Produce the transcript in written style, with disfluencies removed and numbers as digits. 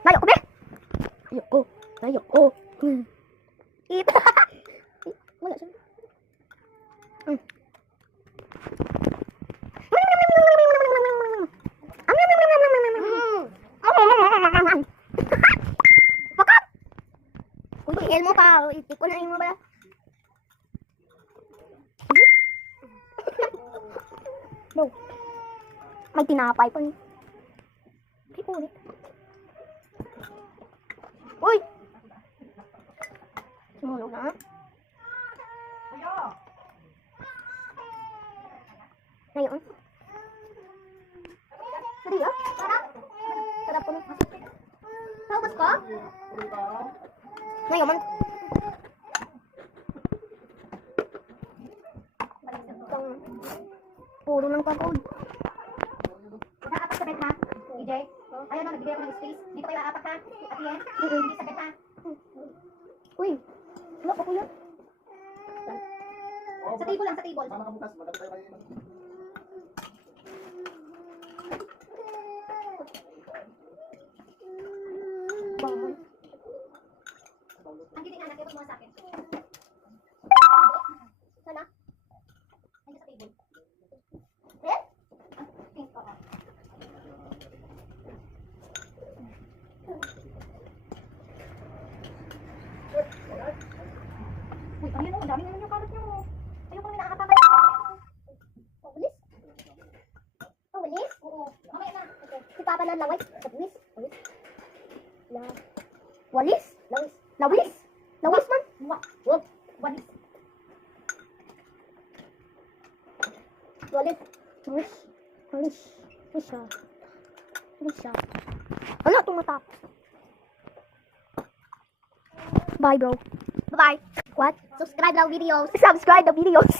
Ayoko, be. Ayoko. Ito. Wala siya. Bakit? Kung ihel mo pa, itik ko na mo ba? No. May tinapay pa niya. Ay, ulit. Uy! Sumulog na. Ngayon. Sorry, ah. Sarap po ng pasok. Tapos ka? Ngayon man. Puro ng pagod. Nakaapak sa bed ha, EJ. Ayaw na, nagbigay ako ng space. Dito kayo aapak ha, at yan. Hindi sa bed ha. Uy, wala pa kuya. Sa table lang, sa table. Sama ka bukas, maganda tayo kayo. Bangon. Ang giting anak, ipag mo sa akin. Sana? Ay, sa table. Eh? Pink ko. Uy, ano yun? Ang dami naman yung kalat niyo. Ayoko na nakakapakan. Paulis? Paulis? Oo, mamaya na. Okay. Si Papa na laway. Walis? Walis? Walis? Lawis? Lawis? Lawis man? Wag. Walis. Walis? Walis? Walis? Walis siya. Walis siya. Wala tumatapos. Bye, bro. Bye-bye. What? Subscribe the videos. Subscribe the videos.